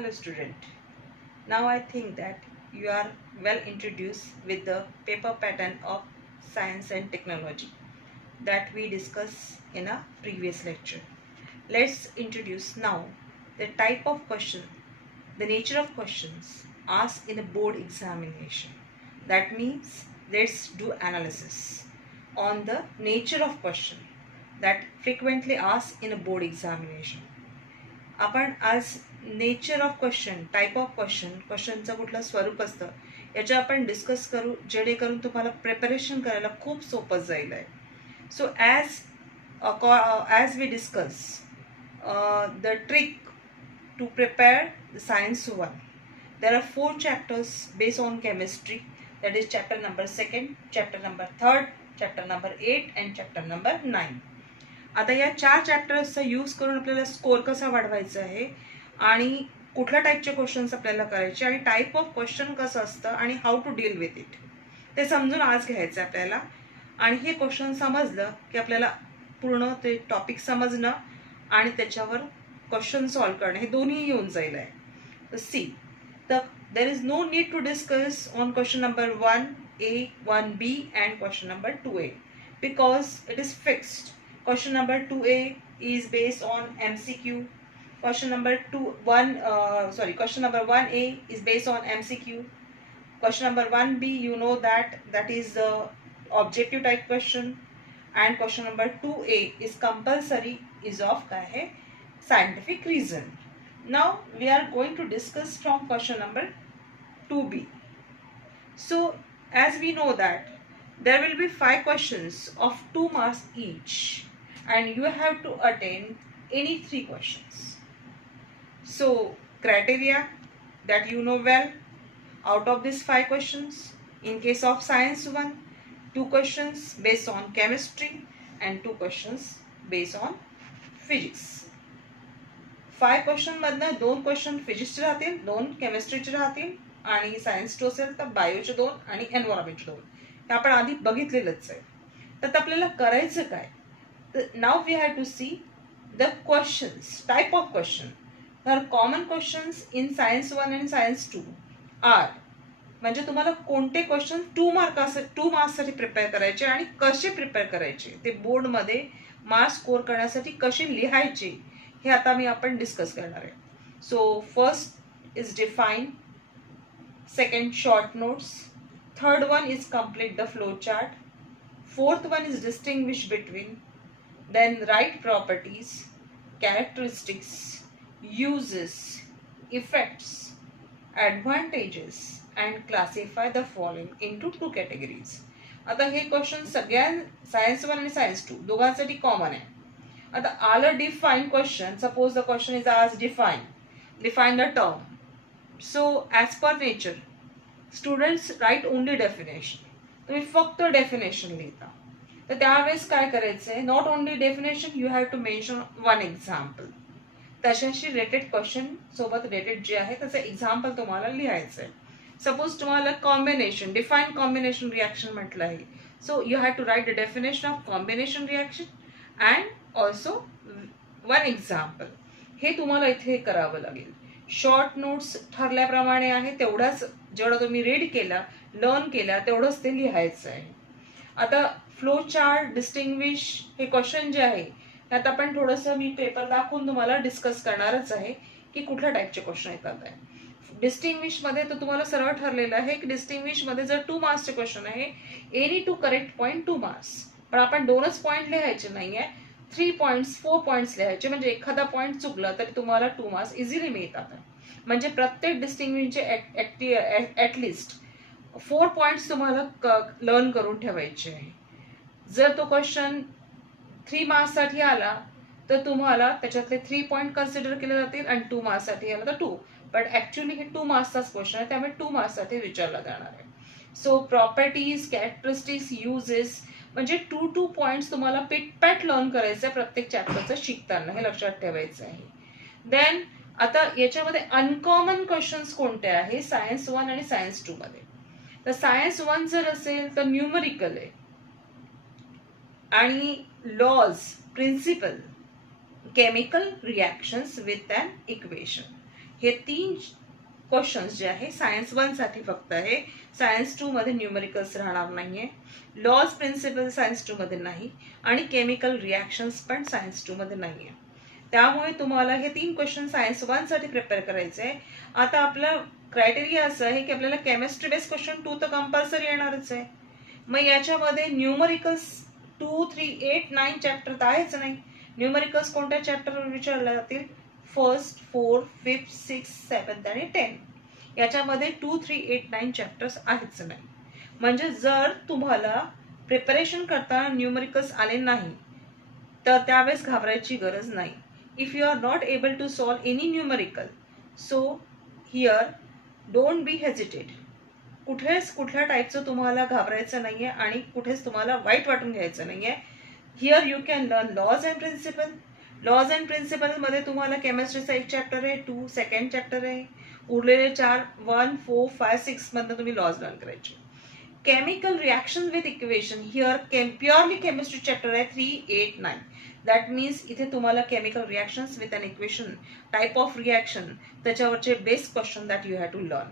Hello student. Now I think that you are well introduced with the paper pattern of science and technology that we discussed in a previous lecture. Let's introduce now the type of question, the nature of questions asked in a board examination. That means let's do analysis on the nature of question that frequently asked in a board examination. आपण आज nature of question, type of क्वेश्चनचं कुठलं स्वरूप असतं याच्या आपण discuss करू, जेणेकरून तुम्हाला प्रिपरेशन करायला खूप सोपं जाईल आहे. So as we discuss the trick to prepare the science 1, there are 4 chapters based on chemistry, that is chapter number 2, chapter number 3, chapter number 8 and chapter number 9. आता या 4 चॅप्टर्सचा यूज करून आपल्याला स्कोर कसा वाढवायचा आहे आणि कुठल्या टाईपचे क्वेश्चन्स आपल्याला करायचे आणि टाईप ऑफ क्वेश्चन कसं असतं आणि how to deal with it ते समजून आज घ्यायचं आपल्याला. आणि हे क्वेश्चन समजलं की आपल्याला पूर्ण ते टॉपिक समजणं आणि त्याच्यावर क्वेश्चन सॉल्व करणं हे दोन्ही येऊन जाईल आहे. तर सी, तर there is no need to discuss on question number 1A, 1B and question number 2A because it is fixed. Question number 2A is based on MCQ. Question number 1A is based on MCQ. Question number 1B, you know that is the objective type question, and question number 2A is compulsory, is of काय है scientific reason. Now we are going to discuss from question number 2B. So as we know that there will be 5 questions of 2 marks each, and you have to attend any 3 questions. So criteria that you know well, out of these 5 questions, in case of science 1, 2 questions based on chemistry and 2 questions based on physics. 5 question मधनं 2 question फिजिक्सचे राहतील, 2 केमिस्ट्रीचे राहतील आणि science 2 असेल तर बायोचे 2 आणि एन्व्हायरमेंटचे 2. हे आपण आधी बघितलेलंच आहे. तर आपल्याला करायचं काय, now we have to see the questions, type of question. The common questions in science 1 and science 2 are, म्हणजे तुम्हाला कोणते क्वेश्चन 2 मार्क्ससाठी प्रिपेअर करायचे आणि कसे प्रिपेअर करायचे, ते बोर्डमध्ये मार्क्स स्कोर करण्यासाठी कसे लिहायचे हे आता आपण डिस्कस करणार आहे. So first is define, second short notes, third one is complete the flow chart, fourth one is distinguish between, then write properties, characteristics, uses, effects, advantages and classify the following into 2 categories. आता हे question सगळ्या science 1 आणि science 2 दोघांसाठी common आहे. आता आलं define question, suppose the question is आज define the term. So as per nature students write only definition, तुम्ही फक्त डेफिनेशन लिहिता. तर त्यावेळेस काय करायचं आहे, not only definition, you have to mention 1 example. त्याच्याशी रिलेटेड क्वेश्चन सोबत रिलेटेड जे आहे त्याचं एक्झाम्पल तुम्हाला लिहायचं आहे. सपोज तुम्हाला कॉम्बिनेशन, डिफाइन कॉम्बिनेशन रिॲक्शन म्हटलं आहे, so you have to write the definition of combination reaction and also 1 example. हे तुम्हाला इथे करावं लागेल. शॉर्ट नोट्स ठरल्याप्रमाणे आहे, तेवढाच जेवढं तुम्ही रीड केला, लर्न केला तेवढंच ते लिहायचं आहे. आता फ्लो चार्ट, डिस्टिंग्विश हे क्वेश्चन जे आहे त्यात आपण थोडंसं मी पेपर दाखवून तुम्हाला डिस्कस करणारच आहे की कुठल्या टाईपचे क्वेश्चन येतात आहे. डिस्टिंग्विशमध्ये तर तुम्हाला सरळ ठरलेलं आहे की डिस्टिंग्विशमध्ये जर 2 मार्क्सचे क्वेश्चन आहे, एनी 2 करेक्ट पॉईंट 2 मार्क्स. पण आपण 2च पॉईंट लिहायचे नाही आहे, 3 पॉईंट्स 4 पॉईंट्स लिहायचे, म्हणजे एखादा पॉईंट चुकला तरी तुम्हाला 2 मार्क्स इझिली मिळतात. म्हणजे प्रत्येक डिस्टिंग्विशचे ॲटलिस्ट 4 पॉईंट्स तुम्हाला लर्न करून ठेवायचे आहे. जर तो क्वेश्चन 3 मार्क्ससाठी आला तर तुम्हाला त्याच्यातले 3 पॉईंट कन्सिडर केले जातील आणि 2 मार्क्ससाठी आला तर 2. बट ॲक्च्युली हे 2 मार्क्सचाच क्वेश्चन आहे, त्यामुळे 2 मार्क्ससाठी विचारला जाणार आहे. सो प्रॉपर्टीज, कॅरेक्टरिस्टिक्स, युजेस, म्हणजे 2 पॉईंट्स तुम्हाला पिटपॅट लर्न करायचं आहे प्रत्येक चॅप्टरचं शिकताना, हे लक्षात ठेवायचं आहे. देन आता याच्यामध्ये अनकॉमन क्वेश्चन्स कोणते आहे सायन्स 1 आणि सायन्स 2 मध्ये. तर सायन्स 1 जर असेल तर न्यूमरिकल आहे आणि laws, principle, chemical reactions with an equation, हे 3 क्वेश्चन्स जे आहे सायन्स 1 साठी फक्त आहे. सायन्स 2 मध्ये न्यूमेरिकल्स राहणार नाहीये. लॉज प्रिन्सिपल सायन्स 2 मध्ये नाही आणि केमिकल रिॲक्शन्स पण सायन्स 2 मध्ये नाहीये. त्यामुळे तुम्हाला हे 3 क्वेश्चन सायन्स 1 साठी प्रिपेअर करायचे आहे. आता आपला क्रायटेरिया असं आहे की आपल्याला केमिस्ट्री बेस्ड क्वेश्चन 2 तर कंपल्सरी येणारच आहे. मग याच्यामध्ये न्यूमरिकल्स 2, 3, 8, 9 चॅप्टर तर आहेच नाही. न्यूमरिकल्स कोणत्या चॅप्टरवर विचारले जातील? फर्स्ट, 4, 5, 6, 7 आणि 10. याच्यामध्ये 2, 3, 8, 9 चॅप्टर्स आहेच नाही. म्हणजे जर तुम्हाला प्रिपरेशन करताना न्यूमरिकल्स आले नाही तर त्यावेळेस घाबरायची गरज नाही. If you are not able to solve any numerical, so here don't be hesitate. कुठेच कुठल्या टाईपचं तुम्हाला घाबरायचं नाहीये आणि कुठेच तुम्हाला वाईट वाटून घ्यायचं नाहीये. Here you can learn laws and principle. Laws and principle मध्ये तुम्हाला केमिस्ट्रीचा 1 चॅप्टर आहे, 2 सेकंड चॅप्टर आहे. उरलेले 4, 1, 4, 5, 6 मधनं तुम्ही लॉज लर्न करायचे. Chemical reaction with equation, here purely chemistry chapter आहे 3, 8, 9. दॅट मीन्स इथे तुम्हाला chemical reactions with an equation, type of reaction, त्याच्यावरचे best question that you have to learn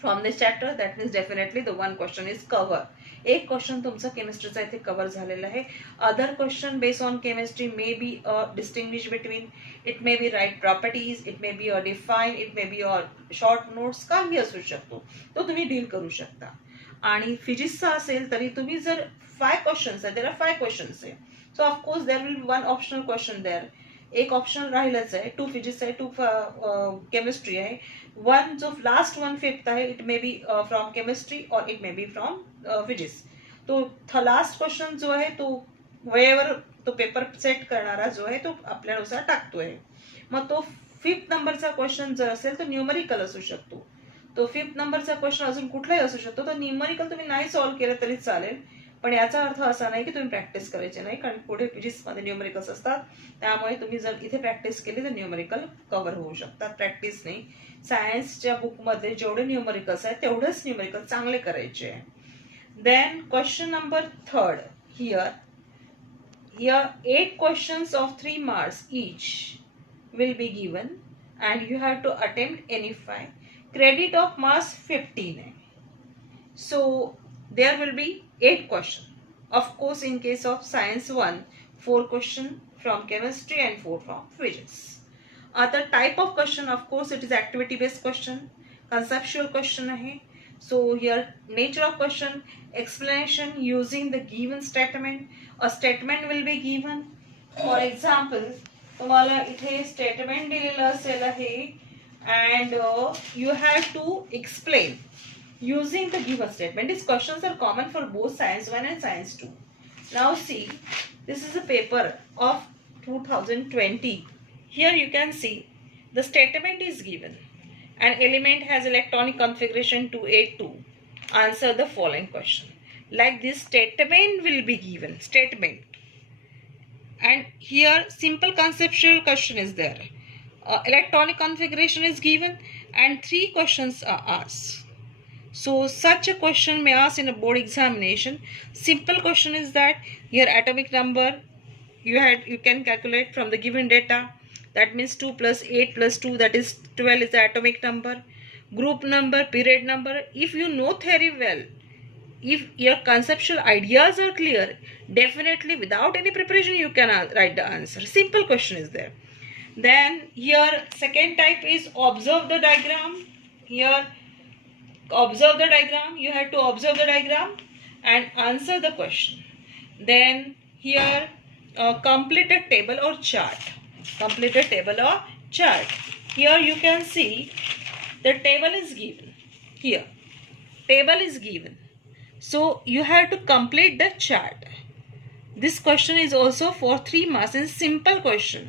from this chapter. That means definitely the 1 question is cover. एक question तुमचं केमिस्ट्रीचा इथे cover झालेला आहे. Other question based on chemistry may be a distinguish between, it may B right properties, it may be a define, it may be a short notes, काही असू शकतो, तो तुम्ही डील करू शकता. आणि फिजिक्सचा असेल तरी तुम्ही जर 5 क्वेश्चन्स आहे, देर आर 5 क्वेश्चन्स आहे, so of course there will 1 optional question there. एक ऑप्शन राहिलंच आहे. 2 फिजिक्स आहे, 2 केमिस्ट्री आहे. 1 जो लास्ट 1 5th आहे, it may be from chemistry और it may be from physics. तो लास्ट क्वेश्चन जो आहे तो वेळेवर तो पेपर सेट करणारा जो आहे तो आपल्यानुसार टाकतोय. मग तो 5th नंबरचा क्वेश्चन जर असेल तर न्यूमरिकल असू शकतो. तो 5th नंबरचा क्वेश्चन अजून कुठलाही असू शकतो. तर न्यूमरिकल तुम्ही नाही सॉल्व्ह केलं तरी चालेल, पण याचा अर्थ असा नाही की तुम्ही प्रॅक्टिस करायची नाही, कारण पुढे फिजिक्समध्ये न्यूमरिकल्स असतात. त्यामुळे तुम्ही जर इथे प्रॅक्टिस केली तर न्यूमरिकल कव्हर होऊ शकतात. प्रॅक्टिस नाही, सायन्सच्या बुकमध्ये जेवढे न्यूमरिकल्स आहेत तेवढेच न्यूमरिकल चांगले करायचे आहे. Then question number 3rd, here 8 questions of 3 marks each will be given and you have to attempt any 5. Credit of marks 15. So there will be 8 questions. Of course, in case of science 1, 4 questions from chemistry and 4 from physics. Other type of question, of course, it is activity based question, conceptual question ahe. So here nature of question, explanation using the given statement. A statement will be given. For example, तुम्हाला इथे statement दिलेलं असेल आहे and you have to explain using the given statement. These questions are common for both science 1 and science 2. Now see, this is a paper of 2020. Here you can see the statement is given. An element has electronic configuration 282. Answer the following question. Like this statement will be given. Statement. And here simple conceptual question is there. Electronic configuration is given and 3 questions are asked. So such a question may ask in a board examination. Simple question is that here atomic number you can calculate from the given data. That means 2 plus 8 plus 2, that is 12 is the atomic number. Group number, period number. If you know theory well, if your conceptual ideas are clear, definitely without any preparation you can write the answer. Simple question is there. Then here second type is observe the diagram. Here observe the diagram. You have to observe the diagram and answer the question. Then here complete a table or chart. Complete a table or chart. Here you can see the table is given. Here table is given. So you have to complete the chart. This question is also for 3 marks and simple question.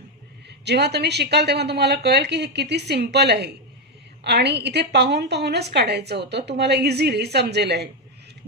जेव्हा तुम्ही शिकाल तेव्हा तुम्हाला कळेल की हे किती simple आहे आणि इथे पाहूनच काढायचं होतं, तुम्हाला इझिली समजेल आहे.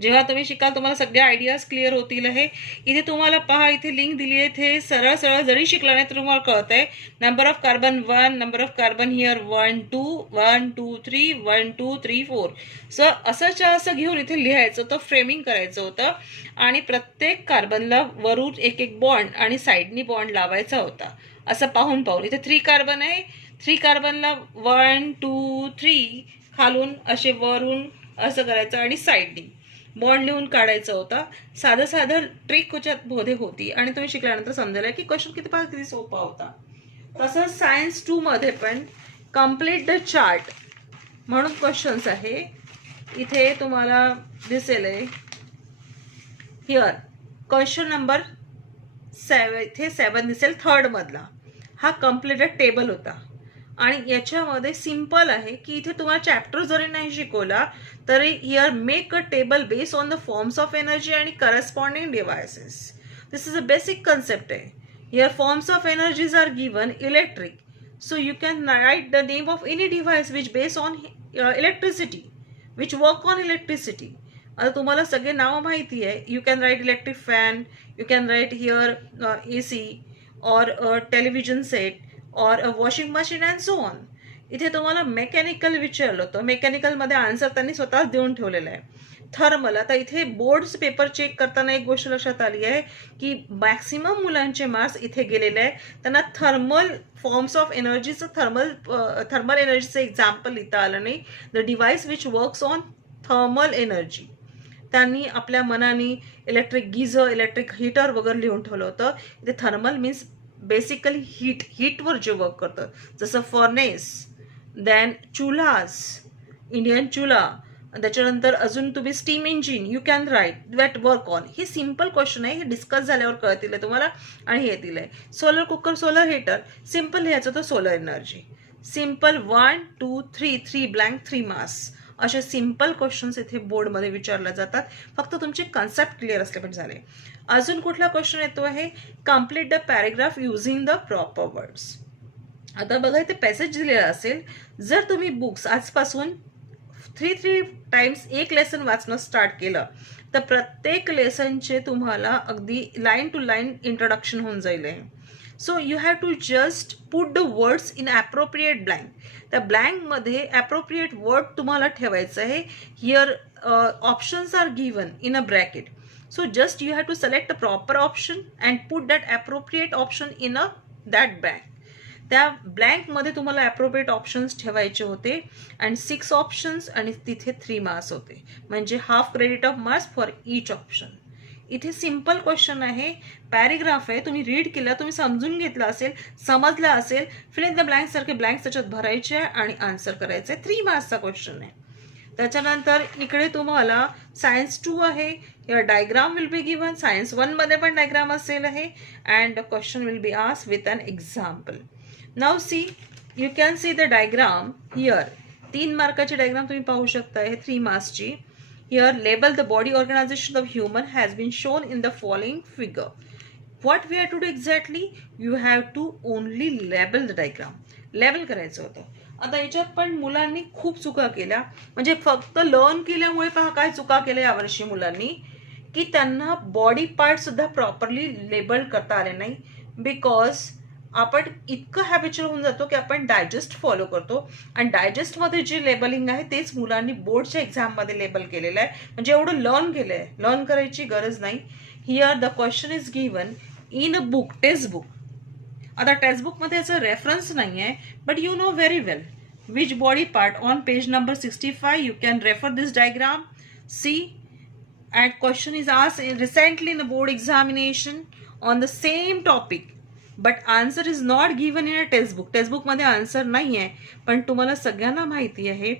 जेव्हा तुम्ही शिकाल तुम्हाला सगळे आयडियाज क्लिअर होतील आहे. इथे तुम्हाला पहा, इथे लिंक दिली आहे. इथे सरळ जरी शिकला नाही तर तुम्हाला कळतंय number of carbon 1, number of carbon here 1 2 1 2 3 1 2 3 4. So असं घेऊन इथे लिहायचं होतं, फ्रेमिंग करायचं होतं आणि प्रत्येक कार्बनला वरून एक बॉन्ड आणि साईडनी बॉन्ड लावायचा होता. असं पाहून इथे 3 कार्बन आहे, 3 कार्बनला 1 2 3 खालून असे वरून असं करायचं आणि साईडनी बॉन्ड लिहून काढायचा होता. साधं ट्रिक मध्ये होती आणि तुम्ही शिकल्यानंतर समजेल की क्वेश्चन किती सोपा होता. तसंच सायन्स 2 मध्ये पण कम्प्लीट द चार्ट म्हणून क्वेश्चन्स आहे. इथे तुम्हाला दिसेल हिअर क्वेश्चन नंबर 7, इथे 7 दिसेल थर्ड मधला. हा कम्प्लीटेड टेबल होता आणि याच्यामध्ये सिंपल आहे की इथे तुम्हाला चॅप्टर जरी नाही शिकवला तरी here make a table based on the forms of energy आणि corresponding devices. This is a basic concept आहे. Here forms of energies are given electric, so you can write the name of any device which based on electricity, which work on electricity. आता तुम्हाला सगळे नाव माहिती आहे. You can write electric fan, you can write here AC और television set और washing machine and so on. इथे तुम्हाला mechanical विचारलं होतं, मेकॅनिकलमध्ये आन्सर त्यांनी स्वतःच देऊन ठेवलेलं आहे. थर्मल, आता इथे बोर्ड्स पेपर चेक करताना एक गोष्ट लक्षात आली आहे की मॅक्सिमम मुलांचे मार्क्स इथे गेलेले आहे. त्यांना थर्मल फॉर्म्स ऑफ एनर्जीचं थर्मल एनर्जीचं एक्झाम्पल लिहिता आलं नाही. The device which works on thermal energy त्यांनी आपल्या मनाने इलेक्ट्रिक गीझर, इलेक्ट्रिक हीटर वगैरे लिहून ठेवलं होतं. इथे थर्मल मीन्स बेसिकली हीटवर जे वर्क करतं, जसं फर्नेस, देन चुलास, इंडियन चुला, त्याच्यानंतर अजून तुम्ही steam engine you can write that work on. हे सिम्पल क्वेश्चन आहे, हे डिस्कस झाल्यावर कळतील तुम्हाला आणि हे येतील. Solar cooker, solar heater, simple लिहायचं तर सोलर एनर्जी. सिम्पल 1 2 3 3 ब्लँक 3 मास असे सिम्पल क्वेश्चन्स इथे बोर्डमध्ये विचारले जातात. फक्त तुमचे कन्सेप्ट क्लिअर असले पण झाले. अजून कुठला क्वेश्चन येतो आहे, complete the paragraph using the proper words. आता बघा इथे पॅसेज दिलेला असेल. जर तुम्ही बुक्स आजपासून 3 टाइम्स एक लेसन वाचणं स्टार्ट केलं तर प्रत्येक लेसनचे तुम्हाला अगदी लाईन टू लाईन इंट्रोडक्शन होऊन जाईल. So you have to just put the words in appropriate blank. त्या ब्लँकमध्ये ॲप्रोप्रिएट वर्ड तुम्हाला ठेवायचं आहे. Here options are given in a bracket. So just you have to select a proper option and put that appropriate option in a that blank. त्या ब्लँकमध्ये तुम्हाला appropriate options ठेवायचे होते अँड 6 ऑप्शन्स आणि तिथे 3 मार्क्स होते, म्हणजे half credit of marks for each option. इथे सिम्पल क्वेश्चन आहे, पॅरेग्राफ आहे, तुम्ही रीड केला, तुम्ही समजून घेतला असेल, समजला असेल, फिल इन द ब्लँक सारखे ब्लँक्स त्याच्यात भरायचे आणि आन्सर करायचे. 3 मार्क्सचा क्वेश्चन आहे. त्याच्यानंतर इकडे तुम्हाला सायन्स 2 आहे, diagram will be given. Science 1 मध्ये पण डायग्राम असेल आहे and question will be asked with an example. Now see, you can see the diagram here. 3 मार्काची डायग्राम तुम्ही पाहू शकता, हे 3 मार्क्सची. Here label the body organisation of human has been shown in the following figure. What we have to do exactly, you have to only label the diagram. Label करायचं होतं. आता याच्यात पण मुलांनी खूप चुका केल्या, म्हणजे फक्त लर्न केल्यामुळे पहा काय चुका केल्या यावर्षी मुलांनी, की त्यांना बॉडी पार्ट सुद्धा प्रॉपरली लेबल करता आले नाही. बिकॉज आपण इतकं हॅबिच्युअल होऊन जातो की आपण डायजेस्ट फॉलो करतो आणि डायजेस्टमध्ये जे लेबलिंग आहे तेच मुलांनी बोर्डच्या एक्झाममध्ये लेबल केलेलं आहे, म्हणजे एवढं लर्न केलं आहे. लर्न करायची गरज नाही. Here the question is given in a book, text book. आता टेक्स्ट बुकमध्ये याचा रेफरन्स नाही आहे, but you know very well which body part. On page number 65 you can refer this diagram. See, and question is asked recently in the board examination on the same topic, but answer is not given in a textbook. टेक्स्टबुकमध्ये answer नाही आहे, पण तुम्हाला सगळ्यांना माहिती आहे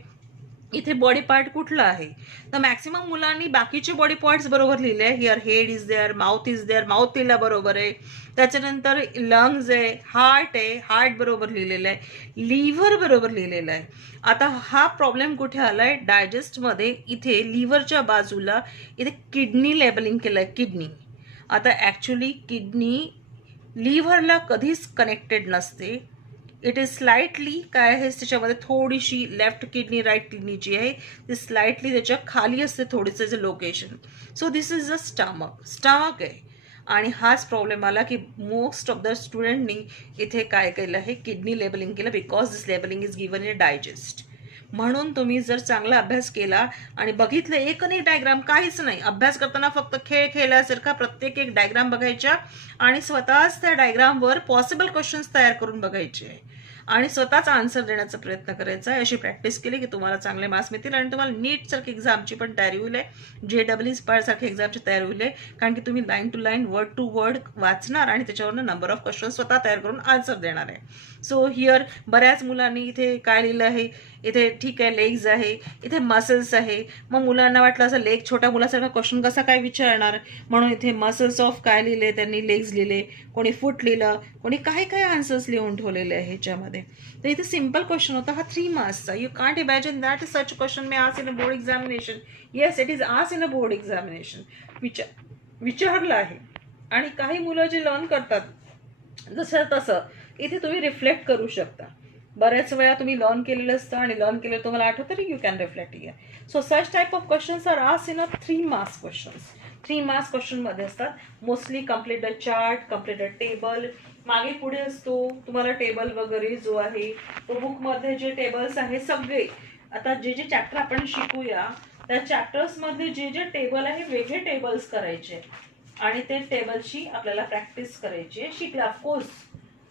इथे body part कुठला आहे. तर मॅक्सिमम मुलांनी बाकीचे बॉडी पार्ट्स बरोबर लिहिले आहे. Here head is there, mouth is there, mouth लिहिला बरोबर आहे. त्याच्यानंतर लंग्स आहे, हार्ट आहे, हार्ट बरोबर लिहिलेलं आहे, लिव्हर बरोबर लिहिलेलं आहे. आता हा प्रॉब्लेम कुठे आलाय, डायजेस्टमध्ये. इथे लिव्हरच्या बाजूला इथे किडनी लेबलिंग केलं आहे, किडनी. आता ॲक्च्युली किडनी लिव्हरला कधीच कनेक्टेड नसते. इट इज स्लाइटली काय आहे त्याच्यामध्ये थोडीशी लेफ्ट किडनी, राईट किडनी जी आहे ती स्लाइटली त्याच्या खाली असते थोडीचं जे location. So this is a stomach आहे. आणि हाच प्रॉब्लेम आला की मोस्ट ऑफ द स्टुडंटनी इथे काय केलं आहे, किडनी लेबलिंग केलं, because this labelling is given in digest. म्हणून तुम्ही जर चांगला अभ्यास केला आणि बघितलं एकही डायग्राम, काहीच नाही, अभ्यास करताना फक्त खेळ खेळल्यासारखा प्रत्येक एक डायग्राम बघायच्या आणि स्वतःच त्या डायग्रामवर पॉसिबल क्वेश्चन्स तयार करून बघायचे आणि स्वतःचा आन्सर देण्याचा प्रयत्न करायचा आहे. अशी प्रॅक्टिस केली की तुम्हाला चांगले मार्क्स मिळतील आणि तुम्हाला नीट सारखी एक्झामची पण तयारी होईल, JEE सारखी एक्झामची तयारी होईल, कारण की तुम्ही line to line word to word वाचणार आणि त्याच्यावरनं नंबर ऑफ क्वेश्चन स्वतः तयार करून आन्सर देणार आहे. सो हिअर बऱ्याच मुलांनी इथे काय लिहिलं आहे, इथे ठीक आहे लेग्स आहे, इथे मसल्स आहे. मग मुलांना वाटलं असं लेग छोट्या मुलासारखा क्वेश्चन कसा काय विचारणार, म्हणून इथे मसल्स ऑफ काय लिहिले, त्यांनी लेग्स लिहिले, कोणी फूट लिहिलं, कोणी काही काही आन्सर्स लिहून ठेवलेले आहे ह्याच्यामध्ये. तर इथे सिम्पल क्वेश्चन होता हा 3 मार्क्सचा. You can't imagine that is such question may ask in a board examination. Yes, it is ask in a board examination. विचारलं आहे. आणि काही मुलं जे लर्न करतात जसं तसं इथे तुम्ही रिफ्लेक्ट करू शकता. बऱ्याच वेळा तुम्ही लर्न केलेलं असतं आणि लर्न केलेलं तुम्हाला आठवतं तरी you can reflect here. So such type of questions are ask in a 3 marks questions. 3 marks क्वेश्चनमध्ये असतात. Mostly complete the chart, complete the table, मागे पुढे असतो तुम्हाला टेबल वगैरे जो आहे तो बुकमध्ये जे टेबल्स आहे सगळे. आता जे जे चॅप्टर आपण शिकूया त्या चॅप्टर्समध्ये जे जे टेबल आहे वेगळे टेबल्स करायचे आणि ते टेबलची आपल्याला प्रॅक्टिस करायची आहे. शिकला ऑफकोर्स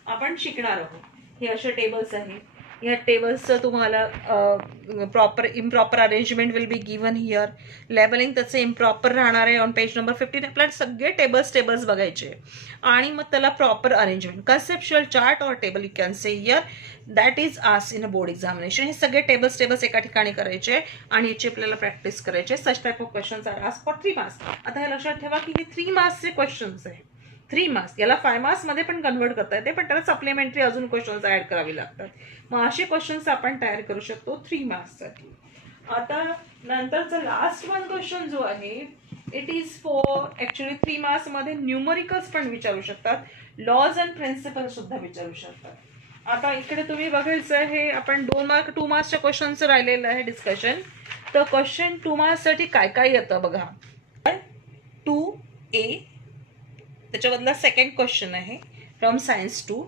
आपण शिकणार आहोत. हे असे टेबल्स आहेत. या टेबल्सचं तुम्हाला proper improper arrangement will be given here. Labelling त्याचं इम्प्रॉपर राहणार आहे. ऑन पेज नंबर 15 आपल्याला सगळे टेबल्स बघायचे आणि मग त्याला प्रॉपर अरेंजमेंट. कन्सेप्च्युअल चार्ट और table you can say here that is ask in a board examination. हे सगळे टेबल्स एका ठिकाणी करायचे आणि याची आपल्याला प्रॅक्टिस करायचे. Such type of questions are ask for 3 marks. आता हे लक्षात ठेवा की हे 3 मार्क्सचे क्वेश्चन्स आहे. 3 मार्क्स याला 5 मार्क्समध्ये पण कन्वर्ट करता येते, पण त्याला सप्लिमेंटरी अजून क्वेश्चन्स ऍड करावे लागतात. मग असे क्वेश्चन्स आपण तयार करू शकतो 3 मार्क्ससाठी. आता नंतरचा लास्ट वन क्वेश्चन जो आहे इट इज फॉर ऍक्च्युअली 3 मार्क्समध्ये न्यूमरिकल्स पण विचारू शकतात, लॉज अँड प्रिन्सिपल सुद्धा विचारू शकतात. आता इकडे तुम्ही बघायचं आहे आपण 2 मार्क्सच्या क्वेश्चनचं राहिलेलं आहे डिस्कशन. तर क्वेश्चन 2 मार्क्ससाठी काय काय येतं बघा. 2A त्याच्याबद्दला सेकंड क्वेश्चन आहे from science 2.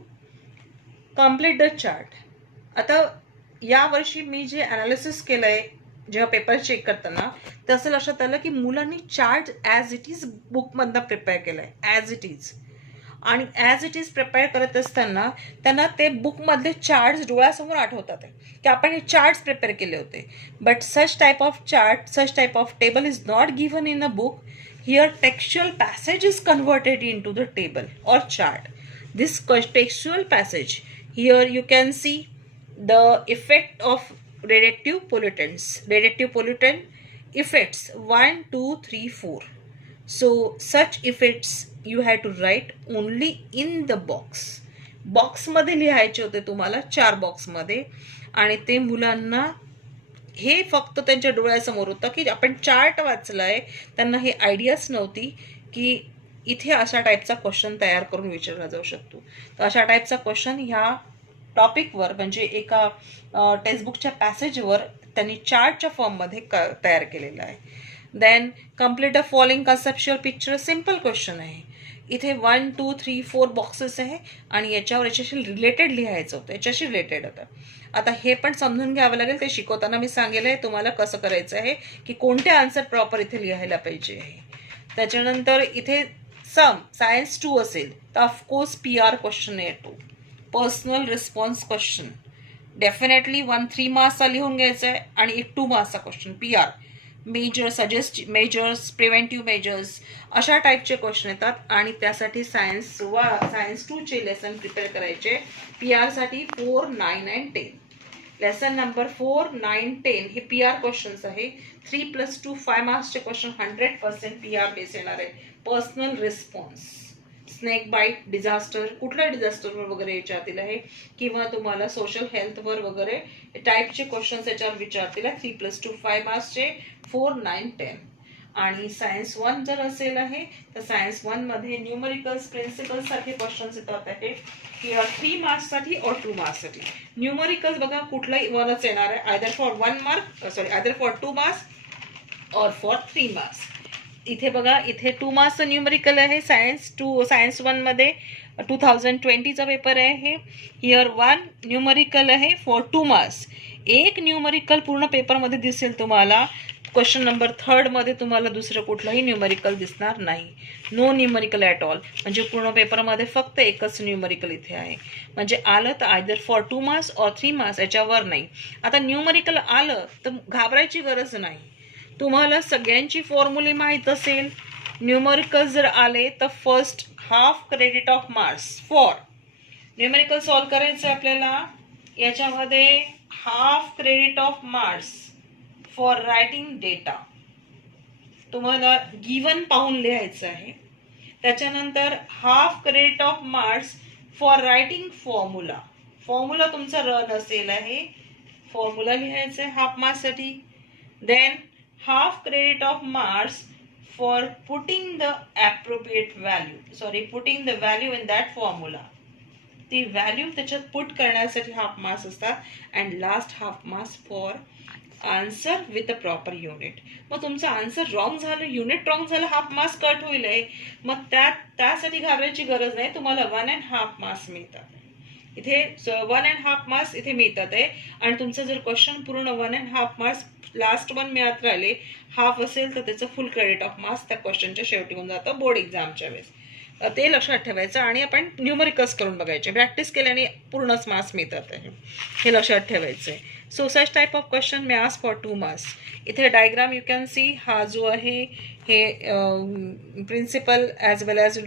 Complete the chart. आता यावर्षी मी जे अनालिसिस केलं आहे जेव्हा पेपर चेक करताना तर असं लक्षात आलं की मुलांनी चार्ट ॲज इट इज बुकमधनं प्रिपेअर केलं आहे, ॲज इट इज. आणि ॲज इट इज प्रिपेअर करत असताना त्यांना ते बुकमधले चार्ट्स डोळ्यासमोर आठवतात आहे की आपण हे चार्ट्स प्रिपेअर केले होते. But such type of chart, such type of table is not given in a book. Here textual passage is converted into the table or chart. This textual passage, here you can see the effect of reactive pollutants. Reactive pollutant effects 1, 2, 3, 4. So such effects you have to write only in the box. Box मध्ये लिहायचे होते तुम्हाला 4 बॉक्समध्ये आणि ते मुलांना हे फक्त त्यांच्या डोळ्यासमोर होतं की आपण चार्ट वाचलाय. त्यांना हे आयडियाच नव्हती की इथे अशा टाईपचा क्वेश्चन तयार करून विचारला जाऊ शकतो. तर अशा टाईपचा क्वेश्चन ह्या टॉपिकवर म्हणजे एका टेक्स्टबुकच्या पॅसेजवर त्यांनी चार्टच्या फॉर्ममध्ये तयार केलेला आहे. Then complete the following conceptual picture. Simple question आहे. इथे 1, 2, 3, 4 बॉक्सेस आहे आणि याच्याशी रिलेटेड लिहायचं होतं, याच्याशी रिलेटेड होतं. आता हे पण समजून घ्यावं लागेल. ते शिकवताना मी सांगेल आहे तुम्हाला कसं करायचं आहे की कोणते आन्सर प्रॉपर इथे लिहायला पाहिजे आहे. त्याच्यानंतर इथे सायन्स 2 असेल तर ऑफकोर्स PR क्वेश्चन येतो, पर्सनल रिस्पॉन्स क्वेश्चन डेफिनेटली 1 3 मार्क्सचा लिहून घ्यायचा आहे आणि एक 2 मार्क्सचा question PR. Measures, preventive measures अशा टाईपचे क्वेश्चन येतात आणि त्यासाठी सायन्स 2चे लेसन प्रिपेअर करायचे. PR साठी 4, 9 and 10. लेसन नंबर 4, 9, 10 हे PR क्वेश्चन्स आहे. 3+2 5 मार्क्सचे क्वेश्चन 100% PR बेस येणार आहे. Personal response, snake bite, disaster, कुठल्या डिझास्टरवर वगैरे विचारतील आहे किंवा तुम्हाला सोशल हेल्थवर वगैरे टाईपचे क्वेश्चन्स याच्यावर विचारतील आहे. 3+2 5 मार्क्सचे 4, 9, 10. आणि सायन्स 1 जर असेल आहे तर सायन्स 1 मध्ये न्यूमरिकल्स, प्रिन्सिपल्स सारखे क्वेश्चन्स येतात आहे किंवा 3 मार्क्ससाठी और 2 मार्क्ससाठी. न्यूमरिकल्स बघा कुठलाही वनच येणार आहे, either for 1 mark either for 2 marks और फॉर 3 मार्क्स. इथे बघा इथे 2 मार्क्सचं न्यूमरिकल आहे. सायन्स 1 मध्ये 2020चा पेपर आहे. हिअर 1 न्यूमरिकल आहे फॉर 2 मार्क्स. एक न्यूमरिकल पूर्ण पेपरमध्ये दिसेल तुम्हाला. क्वेश्चन नंबर 3 मध्ये तुम्हाला दुसरं कुठलंही न्यूमरिकल दिसणार नाही. No numerical at all. म्हणजे पूर्ण पेपरमध्ये फक्त एकच न्यूमरिकल इथे आहे. म्हणजे आलं तर आयदर फॉर 2 मार्क्स और 3 मार्क्स, याच्यावर नाही. आता न्यूमरिकल आलं तर घाबरायची गरज नाही. तुम्हाला सगळ्यांची फॉर्म्युले माहीत असेल. न्यूमरिकल जर आले तर first half credit of marks for numerical solve करायचं आपल्याला. याच्यामध्ये half credit of marks for writing data तुम्हाला गिवन पाहून लिहायचं आहे. त्याच्यानंतर half credit of marks for writing formula. Formula तुमचा रन असेल आहे, फॉर्म्युला लिहायचं आहे हाफ मार्क्ससाठी. Then half credit of marks for putting the appropriate value, putting the value in that formula. ती व्हॅल्यू त्याच्यात पुट करण्यासाठी हाफ मार्क्स असतात. And last half marks for answer with a proper unit. मग तुमचं आन्सर रॉंग झालं, unit wrong झालं, half marks cut होईल आहे. मग त्यासाठी घाबरायची गरज नाही. तुम्हाला 1.5 मार्क्स मिळतात इथे. 1.5 मार्क्स इथे मिळतात आहे. आणि तुमचं जर क्वेश्चन पूर्ण 1.5 मार्क्स लास्ट 1 मिळत राहिले, हाफ असेल तर त्याचं फुल क्रेडिट ऑफ मार्क्स त्या क्वेश्चनच्या शेवटी होऊन जातं बोर्ड एक्झामच्या वेळेस. ते लक्षात ठेवायचं. आणि आपण न्यूमरिकल्स करून बघायचे. प्रॅक्टिस केल्याने पूर्णच मार्क्स मिळतात आहे, हे लक्षात ठेवायचं आहे. So such type of question may ask for 2 marks. इथे डायग्राम यू कॅन सी. हा जो आहे हे principle as well as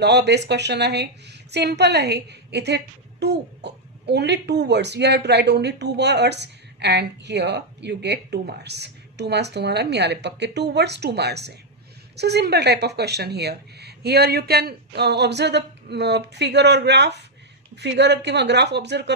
law based question आहे. सिम्पल आहे. इथे only two words you have to write, only 2 words and here you get 2 marks. 2 marks तुम्हाला मिळाले पक्के. 2 वर्ड्स 2 मार्क्स आहे. So simple type of question here. Here you can observe the figure or graph. Figure किंवा graph observe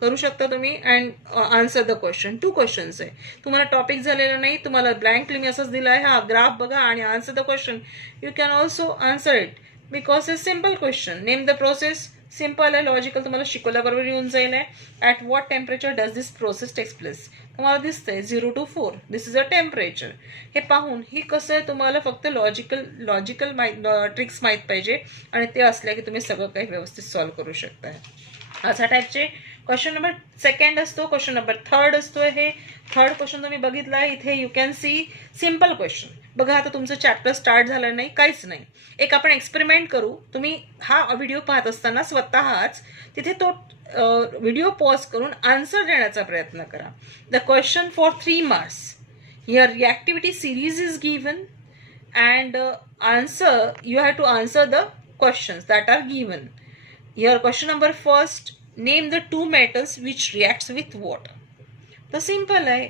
करू शकता तुम्ही and answer the question. 2 questions आहे. तुम्हाला टॉपिक झालेलं नाही, तुम्हाला ब्लँकली मी असंच दिलं आहे. हा ग्राफ बघा आणि answer the question. You can also answer it because it's simple question. Name the process. Simple आहे, लॉजिकल, तुम्हाला शिकवल्याबरोबर येऊन जाईल आहे. At what temperature does this process takes place. तुम्हाला दिसतंय 0 to 4 this is a temperature. हे पाहून ही कसं आहे, तुम्हाला फक्त लॉजिकल ट्रिक्स माहीत पाहिजे आणि ते असल्या की तुम्ही सगळं काही व्यवस्थित सॉल्व्ह करू शकताय. अशा टाईपचे क्वेश्चन नंबर 2 असतो. क्वेश्चन नंबर 3 असतो. हे 3rd क्वेश्चन तुम्ही बघितला आहे. इथे you can C simple question. बघा आता तुमचं चॅप्टर स्टार्ट झालं नाही, काहीच नाही. एक आपण एक्सपेरिमेंट करू. तुम्ही हा व्हिडिओ पाहत असताना स्वतःच तिथे तो व्हिडिओ पॉज करून आन्सर देण्याचा प्रयत्न करा. The question for 3 marks. Here reactivity series is given and answer you have to answer the questions that are given. Here question number 1, name the 2 metals which reacts with water. The simple hai.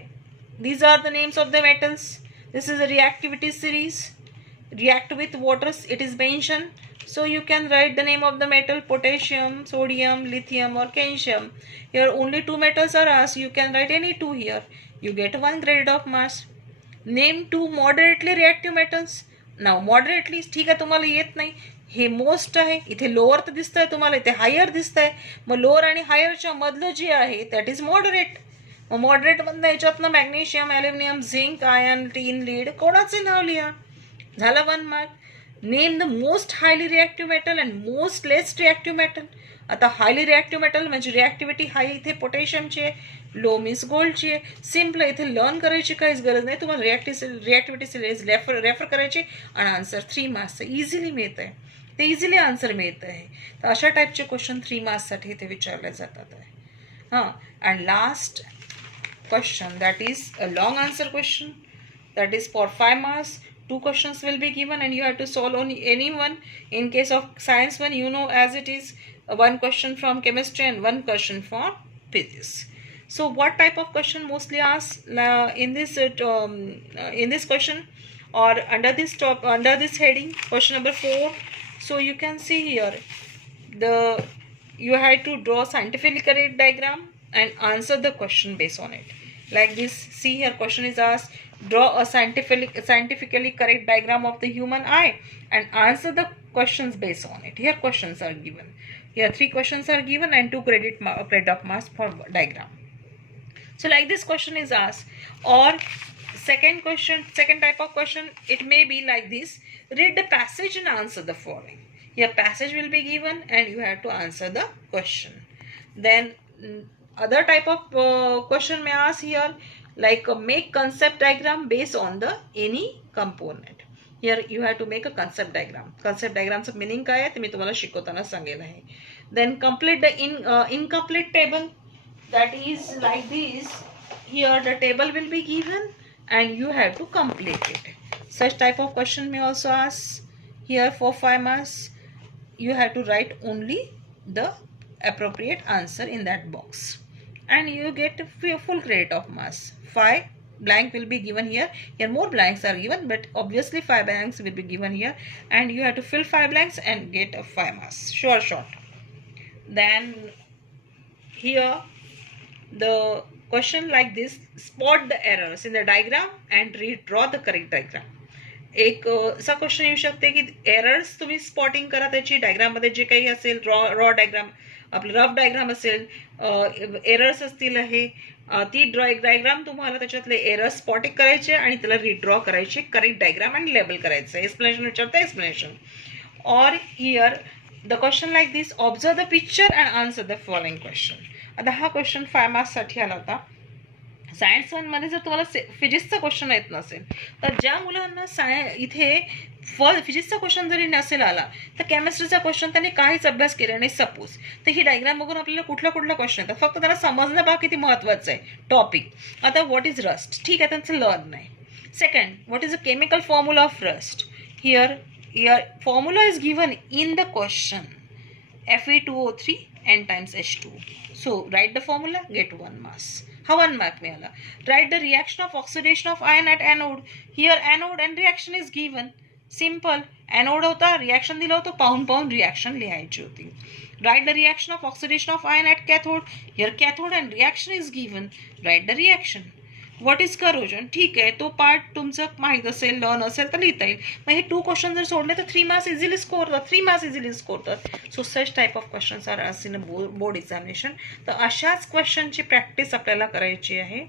These are the names of the metals. This is a reactivity series. React with water it is mentioned. So you can write the name of the metal: potassium, sodium, lithium or calcium. Here only 2 metals are asked. You can write any 2 here. You get 1 credit of marks. Name 2 moderately reactive metals. Now moderately ठीक आहे, तुम्हाला येत नाही. हे most आहे. इथे lower तर दिसतंय तुम्हाला, इथे हायर दिसतंय. मग लोअर आणि हायरच्या मधलं जे आहे दॅट इज मॉडरेट. मग मॉडरेटमधनं याच्यातनं मॅग्नेशियम, ॲल्युमिनियम, झिंक, आयर्न, टीन, लीड कोणाचे नाव लिहा. झाला 1 mark. Name the most highly reactive metal and most less reactive metal. आता हायली रिॲक्टिव्ह मेटल म्हणजे रिॲक्टिव्हिटी हाय इथे पोटॅशियमची आहे, लो मीन्स गोल्डची आहे. सिम्पल इथे लर्न करायची काहीच गरज नाही. तुम्हाला रिॲक्टिव्हिटी सिरीज रेफर करायची आणि आन्सर 3 मार्क्सचं इझिली मिळत आहे. ते इझिली आन्सर मिळत आहे. तर अशा टाईपचे क्वेश्चन 3 मार्क्ससाठी इथे विचारले जातात आहे. हां, and last question that is a long answer question that is for 5 marks. 2 questions will be given and you have to solve only any one. In case of science one, you know as it is 1 question from chemistry and 1 question for physics. So what type of question mostly asked in this question or under this heading, question number 4. So you can see here you have to draw scientifically correct diagram and answer the question based on it. Like this, see here question is asked, draw a scientifically correct diagram of the human eye and answer the questions based on it. Here questions are given. Here 3 questions are given and 2 credit of marks for diagram. So like this question is asked. Or second type of question, it may be like this: read the passage and answer the following. Here passage will be given and you have to answer the question. Then other type of question may ask here, like make concept diagram based on the any component. Here you have to make a concept diagram. Concept diagramचं meaning काय आहे ते मी तुम्हाला शिकवताना सांगेल आहे. Then complete the incomplete table. That is like this. Here the table will be given and you have to complete it. Such type of question may also ask. Here for 5 marks, you have to write only the appropriate answer in that box and you get full credit of marks. 5 blank will be given here. Here more blanks are given, but obviously 5 blanks will be given here and you have to fill 5 blanks and get 5 marks. Sure shot. Then here the question like this, spot the errors in the diagram and redraw the correct diagram. एक असा question येऊ शकते की errors तुम्ही spotting करा त्याची डायग्राममध्ये जे काही असेल रॉ डायग्राम आपलं रफ डायग्राम असेल एरर्स असतील आहे ती डायग्राम तुम्हाला त्याच्यातले एरर्स स्पॉटिंग करायचे आणि त्याला रिड्रॉ करायचे करेक्ट डायग्राम आणि लेबल करायचं एक्सप्लेनेशन विचारतं एक्सप्लेनेशन और here the question like this observe the picture and answer the following question. आता हा क्वेश्चन 5 मार्क्ससाठी आला होता. सायन्स 1 मध्ये जर तुम्हाला फिजिक्सचा क्वेश्चन येत नसेल तर ज्या मुलांना इथे फिजिक्सचा क्वेश्चन जरी नसेल आला तर केमिस्ट्रीचा क्वेश्चन त्यांनी काहीच अभ्यास केला नाही सपोज तर ही डायग्राम बघून आपल्याला कुठला क्वेश्चन येतात फक्त त्यांना समजणं बघा किती महत्त्वाचं आहे टॉपिक. आता व्हॉट इज रस्ट ठीक आहे त्यांचं लर्न नाही. Second what is a chemical formula of rust. Here formula is given in the question Fe2O3 n times H2. So write the formula, get 1 marks. हा 1 mark मिळाला. Write the reaction of oxidation of iron at anode. Here anode and reaction is given. Simple. Anode होता reaction दिलं होतं पाहून reaction लिहायची होती. Write the reaction of oxidation of iron at cathode. Here cathode and reaction is given. Write the reaction. What is corrosion ठीक आहे तो part तुमचं माहीत असेल लर्न असेल तर लिहिता येईल. मग हे 2 क्वेश्चन जर सोडले तर 3 मार्क्स इझिली स्कोर होतात 3 मार्क्स इझिली स्कोर होतात. So such type of questions are as in board examination. तर अशाच क्वेश्चनची प्रॅक्टिस आपल्याला करायची आहे.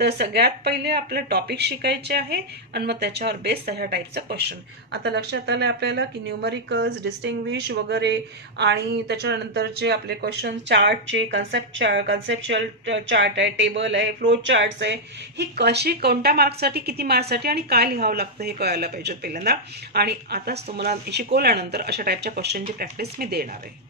तर सगळ्यात पहिले आपलं टॉपिक शिकायचे आहे आणि मग त्याच्यावर बेस तशा टाईपचं क्वेश्चन. आता लक्षात आलं आपल्याला की न्यूमरिकल्स डिस्टिंग्विश वगैरे आणि त्याच्यानंतरचे आपले क्वेश्चन चार्टचे कन्सेप्च्युअल चार्ट आहे टेबल आहे फ्लो चार्ट्स आहे ही कशी कोणत्या मार्क्ससाठी किती मार्क्ससाठी आणि काय लिहावं लागतं हे कळायला पाहिजे पहिल्यांदा. आणि आताच तुम्हाला शिकवल्यानंतर अशा टाईपच्या क्वेश्चनची प्रॅक्टिस मी देणार आहे.